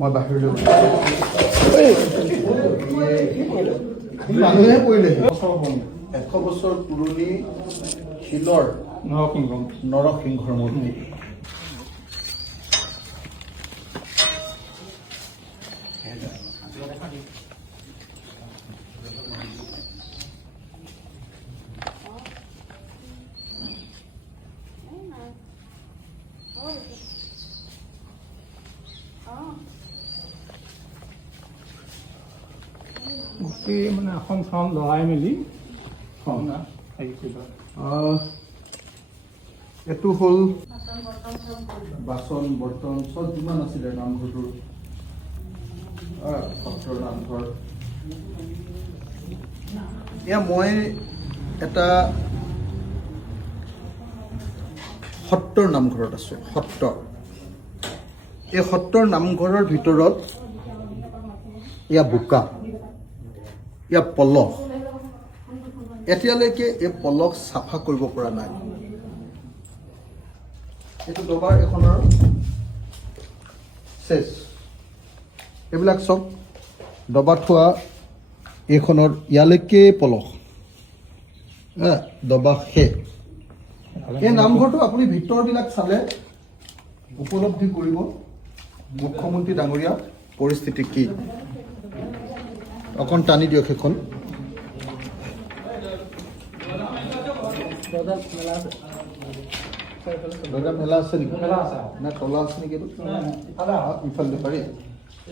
মই বাহিৰলৈ মানুহে কৰিলে 100 বছৰ পুৰণি শিলৰ নৰসিংহৰ মূৰ্তি। গোটেই মানে এখন চাউণ্ড লগাই মেলি এইটো হ'ল বাচন বৰ্তন চব যিমান আছিলে নামঘৰটোৰ সত্ৰৰ নামঘৰ। এয়া মই এটা সত্ৰৰ নামঘৰত আছোঁ। সত্ৰ, এই সত্ৰৰ নামঘৰৰ ভিতৰত এয়া বোকা, এয়া পলস। এতিয়ালৈকে এই পলস চাফা কৰিব পৰা নাই। এইটো দবাৰ এখনৰ চেচ, এইবিলাক চব দবা থোৱা এইখনৰ ইয়ালৈকে পলস, দবা শেষ। এই নামঘৰটো আপুনি ভিতৰবিলাক চালে উপলব্ধি কৰিব মুখ্যমন্ত্ৰী ডাঙৰীয়া পৰিস্থিতি কি। অকণ টানি দিয়ক সেইখন। দাদা মেলা আছে নেকি? নে তলা আছে নেকি? ইফালে পাৰি।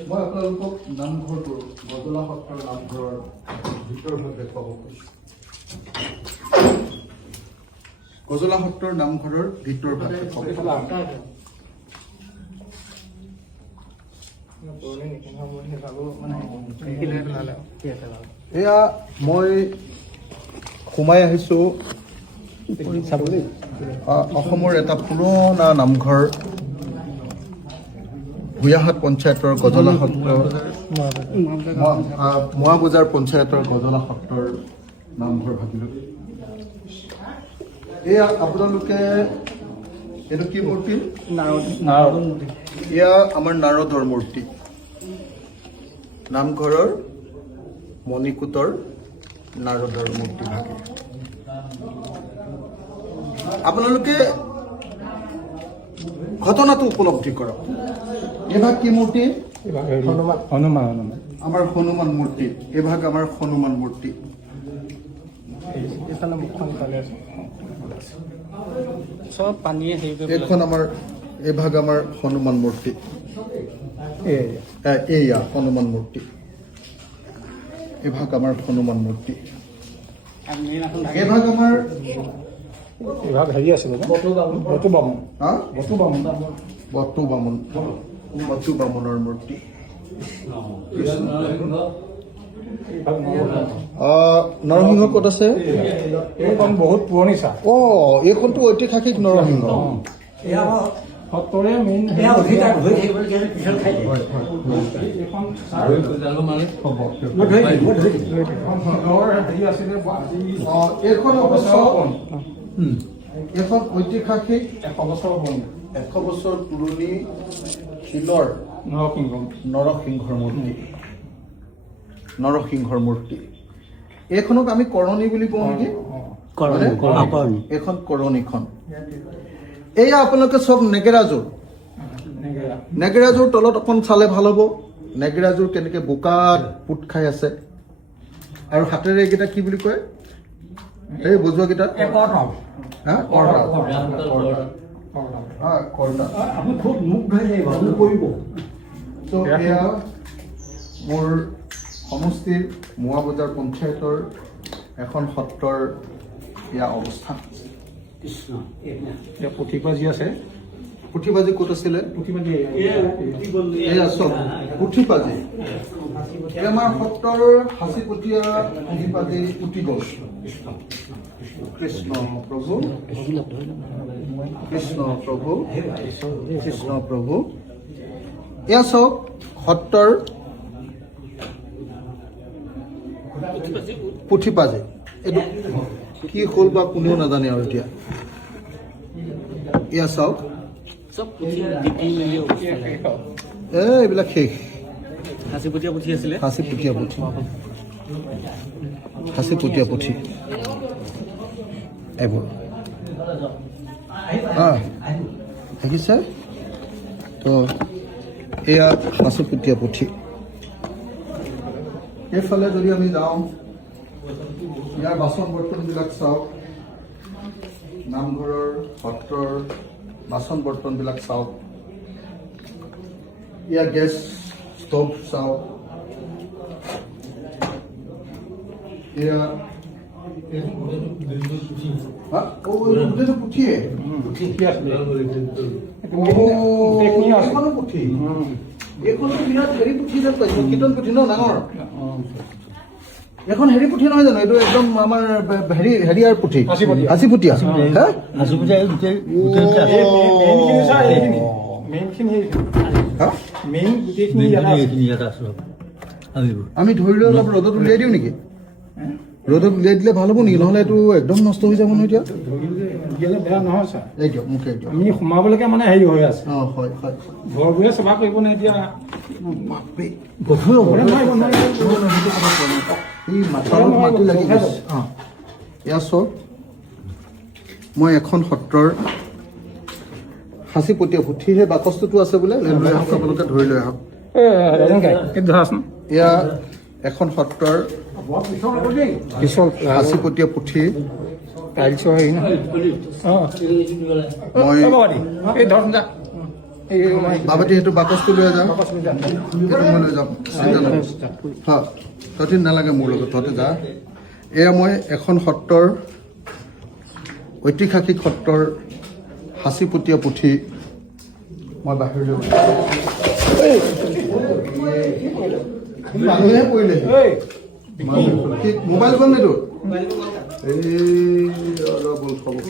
মই আপোনালোকক নামঘৰটোৰ গজলা সত্ৰৰ নামঘৰৰ ভিতৰভাগ দেখুৱাব কৈছোঁ। গজলা সত্ৰৰ নামঘৰৰ ভিতৰভাগ দেখুৱাব। এয়া মই সোমাই আহিছোঁ অসমৰ এটা পুৰণা নামঘৰ, ভূঞাহাট পঞ্চায়তৰ গজলা সত্ৰ, মোৱাবজাৰ পঞ্চায়তৰ গজলা সত্ৰৰ নামঘৰ ভাবিলোঁ। এয়া আপোনালোকে এইটো কি মূৰ্তি? এয়া আমাৰ নাৰদৰ মূৰ্তি। নামঘৰৰ মণিকূটৰ নাৰদৰ মূৰ্তি ভাগে আপোনালোকে ঘটনাটো উপলব্ধি কৰক। এইভাগ কি মূৰ্তি? হনুমান। আমাৰ হনুমান মূৰ্তি। এইভাগ আমাৰ হনুমান মূৰ্তি। চব পানীয়ে এইখন আমাৰ এইভাগ আমাৰ হনুমান মূৰ্তি। এয়া হনুমান মূৰ্তি। এইভাগ আমাৰ হনুমান মূৰ্তি। এইভাগ আমাৰ হেৰি আছে বটু বামনৰ মূৰ্তি। নৰসিংহ ক'ত আছে? এইখন বহুত পুৰণি চাহ। এইখনতো ঐতিহাসিক নৰসিংহ। সত্ৰৰে মেইন এইখন ঐতিহাসিক 100 বছৰ পুৰণি শিলৰ নৰসিংহৰ মূৰ্তি। এইখনক আমি কৰণী বুলি কওঁ নেকি? এইখন কৰণীখন। এয়া আপোনালোকে চব নেগেৰাযোৰ তলত অকণ চালে ভাল হ'ব। নেগেৰাযোৰ কেনেকে বোকাত পোত খাই আছে, আৰু হাতেৰে এইকেইটা কি বুলি কয়? এই বজোৱাকেইটা মোৰ সমষ্টিৰ মোৱাবজাৰ পঞ্চায়তৰ এখন সত্ৰৰ এয়া অৱস্থান। পুথিপাজি আছে। পুথিপাজি ক'ত আছিলে? এয়া চব পুথিপাজি। আমাৰ সত্ৰৰ সাঁচিপতীয়া পুথিপাজি উটি গ'ল। কৃষ্ণ প্ৰভু, কৃষ্ণ প্ৰভু, কৃষ্ণ প্ৰভু। এয়া চব সত্ৰৰ পুথিপাজি। এইটো কি হ'ল বা কোনেও নাজানে আৰু এতিয়া। এয়া চাওক, এইবিলাক শেষ হাঁচিপতীয়া পুঠি আছিলে হাঁচিপতীয়া পুঠি হাঁচিপতীয়া পুঠি এইবোৰ দেখিছে তো এয়া হাঁচিপতীয়া পুঠি এইফালে যদি আমি যাওঁ ইয়াৰ বাচন বৰ্তনবিলাক চাওক নামঘৰৰ সত্ৰৰ বাচন বৰ্তনবিলাক চাওক ইয়াৰ গেছ ষ্টভ চাওক এয়া গোটেইটো পুঠিয়ে এইখনো পুঠি এইখনো বিৰাট হেৰি পুঠি যেন পাইছো কীৰ্তন পুঠি ন ডাঙৰ এখন হেৰি পুঠি নহয় জানো এইটো একদম আমাৰ হেৰিয়াৰ পুঠি হাঁচিপতীয়া হা আমি ধৰি লৈ অলপ ৰ'দত উলিয়াই দিওঁ নেকি ৰ'দত উলিয়াই দিলে ভাল হ'ব নেকি নহ'লে এইটো একদম নষ্ট হৈ যাব নহয় এতিয়া বেয়া নহয় ছাৰ এই দিয়ক মোক এই দিয়ক আমি সোমাবলৈকে মানে হেৰি হৈ আছে অঁ হয় হয় ঘৰবোৰে চাফা কৰিব নাই এতিয়া বাপৰে গধুৰ হ'ব এই মাথাত মাটি লাগি গৈছে এয়া চাওক মই এখন সত্ৰৰ হাঁচিপতীয়া পুঠিহে বাকচটোতো আছে বোলে লৈ আহক আপোনালোকে ধৰি লৈ আহক এয়া এখন সত্ৰৰ পিছল হাঁচিপতীয়া পুঠি টাইলছৰ হেৰি মই এই ধৰ যা বাবাটি সেইটো বাকচটো লৈ যাওঁ সেইটো মই লৈ যাম চিন্তা নকৰোঁ হয় তহঁতি নালাগে মোৰ লগত তহঁতে যা এয়া মই এখন সত্ৰৰ ঐতিহাসিক সত্ৰৰ হাঁচিপতীয়া পুথি মই বাহিৰলৈ মানুহে পৰিলে মোবাইল গ'ল নে তোৰ এই অলপ খবৰ